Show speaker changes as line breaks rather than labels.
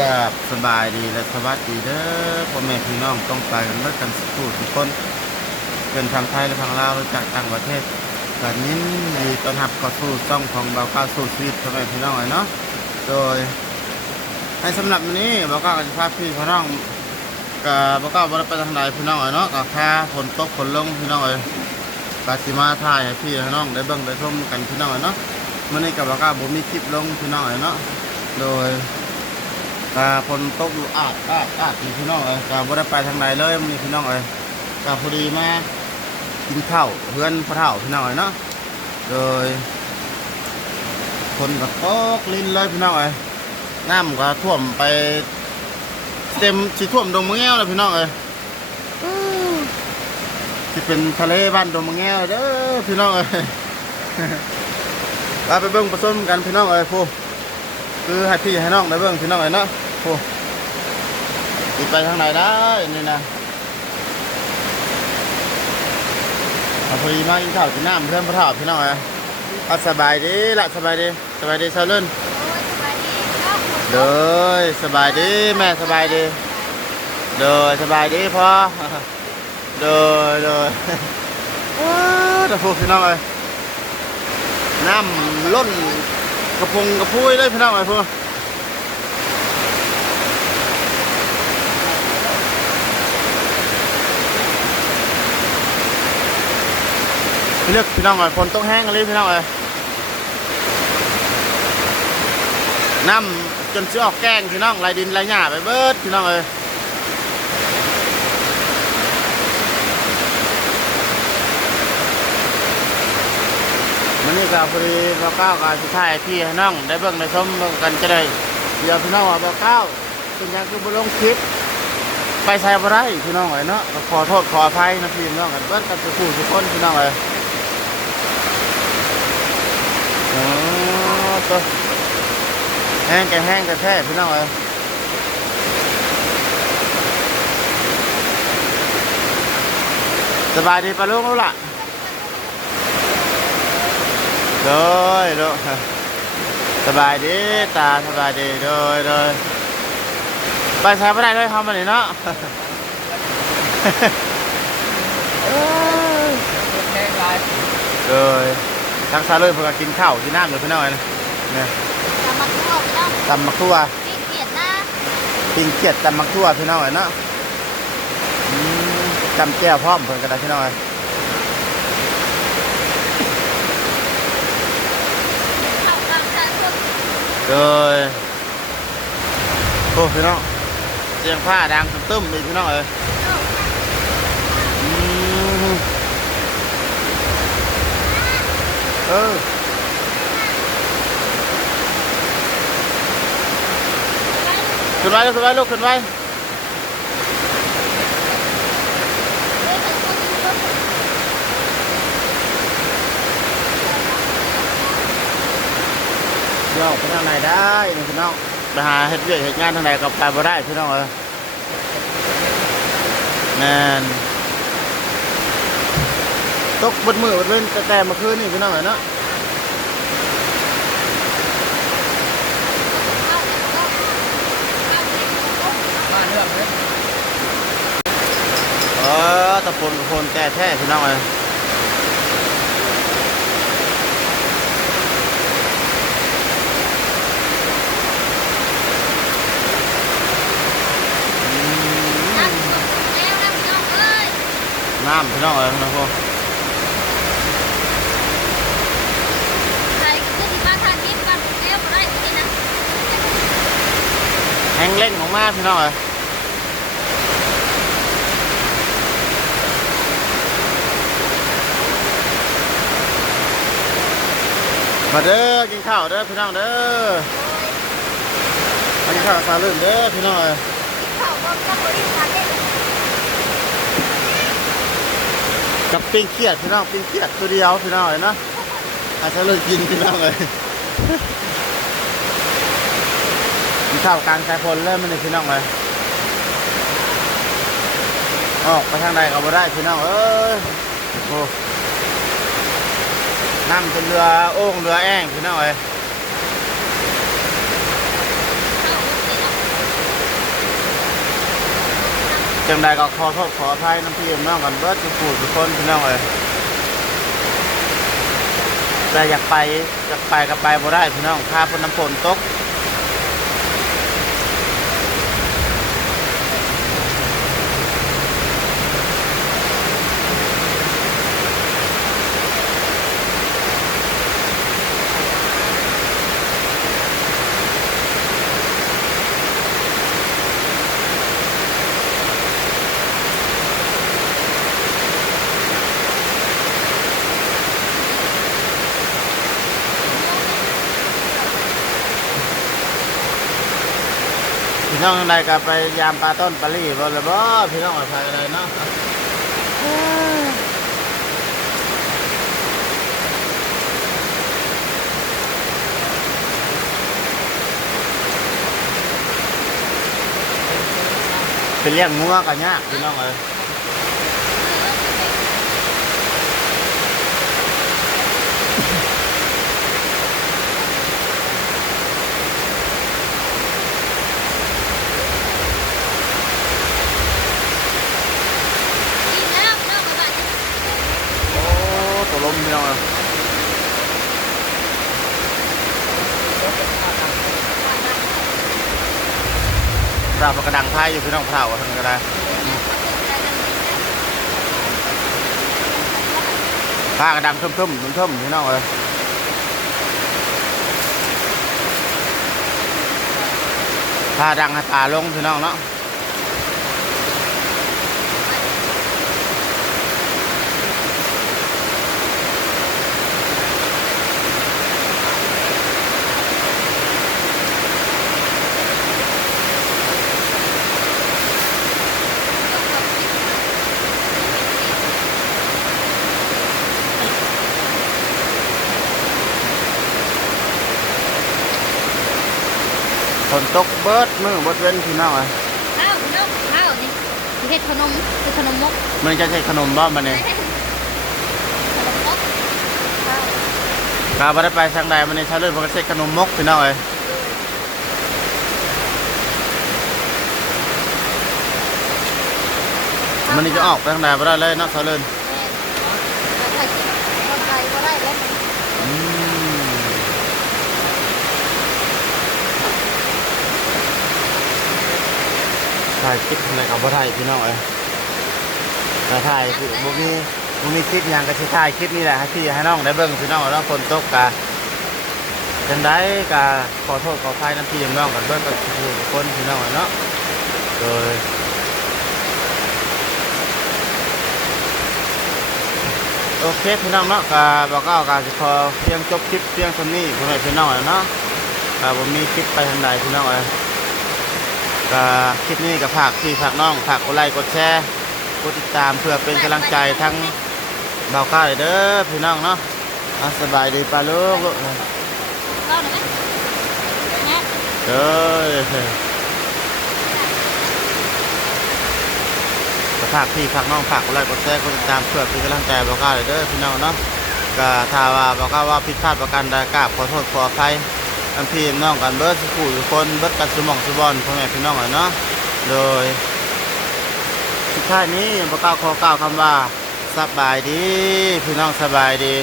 กับสบายดีและสวัสดีเด้อพ่อแม่พี่น้องต้องไปกันเมื่อกันสักครู่ทุกคนเป็นทางไทยและทางลาวและจากต่างประเทศกันยินดีต้อนรับเข้าสู่ช่องของเบาก้าวสู่ชีวิตพ่อแม่พี่น้องเลยเนาะโดยในสำหรับวันนี้เบาก้าวก็จะพาพี่พี่น้องกับเบาก้าวบ่ได้ไปทางใดพี่น้องเลยเนาะกับแค่ฝนตกฝนลงพี่น้องเลยกาสิมาถ่ายให้พี่พี่น้องได้เบิ่งได้ชมกันพี่น้องเลยเนาะมื่อนี้กับเบาก้าวบ่มีคลิปลงพี่น้องเลยเนาะโดย กาฝนตกอยู่อาดอาดอาดนี่พี่น้องเอ้ยกาบ่ได้ไปทางใดเลยมีพี่น้องเอ้ยกาพอดีมากินข้าวเพื่อนพระเฒ่าพี่น้องเอ้ยเนาะโดยฝนก็ตกลิ้นเลยพี่น้องเอ้ยน้ำก็ท่วมไปเต็มสิท่วมดงมะแง้วเลยพี่น้องเอ้ยอื้อสิเป็นทะเลบ้านดงมะแง้วเด้อพี่น้องเอ้ยเราไปเบิ่งผสมกันพี่น้องเอ้ยผู้คือให้พี่ให้น้องได้เบิ่งพี่น้องเอ้ยเนาะ โอ้ติดไปทางไหนได้นี่นะอพอดีมากินข้าวกินน้ำเพื่อนพระเฒ่าพี่น้องอ้ยเอาสบายดีละสบายดีสบายดีเซาเล่นเด้อสบายดีแม่สบายดีเด้อสบายดีพ่อเด้อเด้อว้าวแต่พวกพี่น้องเอ้ยน้ำล้นกระพงกระพุ้ยเลยพี่น้องไอ้พวก เลือกพี่น้องไอ้ฝนตกแห้งเลยพี่น้องไอ้น้ำจนเสื้อออกแกงพี่น้องไรดินไรหญ้าไปเบิดพี่น้องเอ้ยมันนี่ก็พอดีเราก้าวกับสุดท้ายพี่น้องได้เบิ่งได้ชมกันจะได้เดี๋ยวพี่น้องว่าเราก้าวเป็นยังคือบ่ลงคลิปไปใช้บ่ได้พี่น้องเอ้ยเนาะขอโทษขออภัยนะพี่น้องกันเบิดกันทุกผู้ทุกคนพี่น้องเอ้ยอ๋อ ตัวแห้งแกแห้งกันแท้พี่น้องเอ้ยสบายดีปะลุงรู้ล่ะโดยโดยสบายดีตาสบายดีโดยโดยไปใช้ไม่ได้เลยทำมันนี่เนาะโดยทางซาเลยเพื่อกินข้าวกินน้ำอยู่พี่น้อยนะ เนี่ย
ทำมาทั่วไปแล้ว
ตำมักทั่ว
พี่เกียดนะ
ปิ้งเขียดตำมักทั่วพี่น้อยเนาะอืมจำแก้วพร้อมเพิ่นกระดาษพี่น้อย
เข้ากับการพวก
โดยโอ้พี่น้องเสียงผ้าดังตึ้มๆอีกพี่น้องเอ้ยอืมเออ ขึ้นไว้ลูกขึ้นไว้ลูกขึ้นไว้เดี๋ยวไปทางไหนได้นี่พี่น้องไปหาเฮ็ดเวียกเฮ็ดงานทางไหนก็ไปบ่ได้พี่น้องเออแม่นตกบนมือบนเว้นแต่แต่เมื่อคืนนี่พี่น้องเอ้ยเนาะ
มาเรื่องเลย
เออตะปนตะปนแต่แท้พี่น้องเอ้ยอืม
นั่งแล้วนะพี่น้องเอ้ย
น้ำพี่น้องเอ้ยนะพ่อ
ใครขึ้นมาทางนี้มาแล้วมาได้ที่นะ
แห้งเล่งของมาพี่น้องเอ้ย มาเด้อกินข้าวเด้อพี่น้องเด้อมากินข้าวซาลื่นเด้อพี่น้อง
ข้ากับกับบริษัทเด็ก
กับปิ้งเขียดพี่น้องปิ้งเขียดตัวเดียวพี่น้องเอ้ยนาะอาจจะเลยกินพี่น้องเอ้ยกินข้าวกลางสายพลเริ่มมันเลยพี่น้องเอ้ยออกไปทางใดก็บ่ได้พี่น้องเอ้ยโอ้ น้ำเรือโอ่งเรือแอ่งพี่น้องเอ้ยจังใดก็ขอโทษขออภัยน้ำพี่น้องกันเบิร์ดทุกผู้ทุกคนพี่น้องเอ้ยแต่อยากไปอยากไปก็ไปบ่ได้พี่น้องพาพน้ำฝนตก น้องใดก็ไปยามปลาต้นปลาลี่บ่ละบ่พี่น้องอาไปอะไรเนาะเป็นเลี้ยงงัวกันยากพี่น้องเอ้ย
กินแล้วเนาะมาบ้าน
โอ้ตัวลมพี่น้องเอ้ย เราปกระดังไพ่อยู่พี่น้องเผาทางนก็ได้ผ้ากระดังทุ่มๆทุ่มๆพี่น้องเลยผ้าดังให้ตาลงพี่น้องเนาะ นตกเบิดมือเบิดเว้นพี่น้องเอ้ย
ข้าวเนาะข้าวนี่สิเฮ็ดขนมคือขนมมก
มันจะใช้ขนมบ้ามันเนี่ย
ขนมมกข้าว
กาบ่ได้ไปทางใดมันนี่ใช้เรื่องมันก็ใช้ขนมมกพี่น้องเอ้ยมันนี่จะออกไปทางใดบ่ได้เลยเนาะเขาเล่น
ใส่คนไทยก็ได้แล้ว
ถ่ายคลิปทางใดกับบ่ได้พี่น้องเอ้ยแต่ถ่ายคือบ่มีบ่มีคลิปหยังก็สิถ่ายคลิปนี่แหละให้พี่ให้น้องได้เบิ่งพี่น้องเนาะฝนตกกะจังได้ก็ขอโทษขออภัยน้ำพี่น้องกันเบิ้ลกับทุกคนพี่น้องเนาะโดยโอเคพี่น้องเนาะก็บอกก็การขอเพียงจบคลิปเพียงเท่านี้พี่น้องพี่น้องเนาะก็ผมมีคลิปไปทางใดพี่น้องเอ้ย ก็คลิปนี้ก็ฝากพี่ฝากน้องฝากกดไลค์กดแชร์กดติดตามเพื่อเป็นกำลังใจทั้งเบาก้าเด้อพี่น้องเนาะอะสบายดีปลาลูกลูก
ข้าวหน่อยไหมเนี่ย
เด้อก็ฝากพี่ฝากน้องฝากกดไลค์กดแชร์กดติดตามเพื่อเป็นกำลังใจบอกกล้าเลยเด้อพี่น้องเนาะก็ถ้าว่าบอกกล้าว่าผิดพลาดประการใดกราบขอโทษขออภัย อันพี่น้องกันเบิร์ดสู่ทุกคนเบิร์ดกันสมองสบอลพ่อแม่พี่น้องอะเนาะโดยสุดท้ายนี้บอกกล้าขอกล่าวคำว่าสบายดี พี่น้องสบายดี